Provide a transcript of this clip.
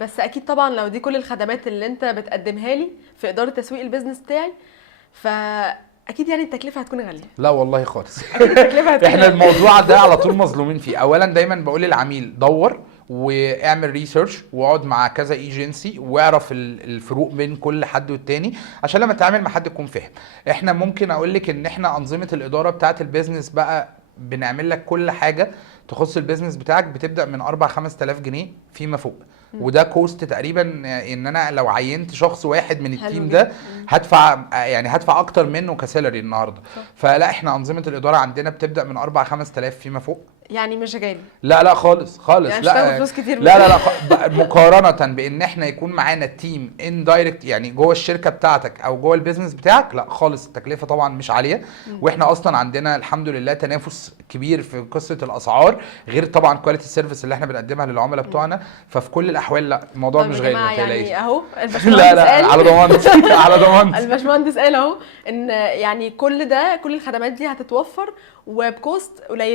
بس اكيد طبعا لو دي كل الخدمات اللي انت بتقدمها لي في اداره تسويق البيزنس بتاعي، فاكيد يعني التكلفه هتكون غاليه. لا والله خالص. اكيد التكلفه هتكون احنا غالية. الموضوع ده على طول مظلومين فيه. اولا دايما بقول للعميل دور واعمل ريسيرش واقعد مع كذا ايجنسي واعرف الفروق بين كل حد والتاني عشان لما تتعامل مع حد تكون فاهم. احنا ممكن اقول لك ان احنا انظمه الاداره بتاعه البيزنس بقى بنعمل لك كل حاجه تخص البيزنس بتاعك، بتبدا من 4-5000 جنيه فيما فوق. وده كوست تقريبا ان انا لو عينت شخص واحد من التيم ده هدفع اكتر منه كسالري النهارده. فلا احنا انظمه الاداره عندنا بتبدا من 4-5000 فيما فوق. يعني مش غالي. لا خالص خالص. يعني لا فلوس كتير. لا مقارنه بان احنا يكون معانا تيم اندايركت يعني جوه الشركه بتاعتك او جوه البيزنس بتاعك، لا خالص. التكلفه طبعا مش عاليه، واحنا اصلا عندنا الحمد لله تنافس كبير في قصه الاسعار، غير طبعا كواليتي السيرفيس اللي احنا بنقدمها للعملاء بتوعنا. ففي كل الاحوال لا الموضوع مش غالي، ما تقلقيش. يعني اهو لا على ضمانتي على ضمانتي. الباشمهندس قال اهو ان يعني كل الخدمات دي هتتوفر وبكوست قليله.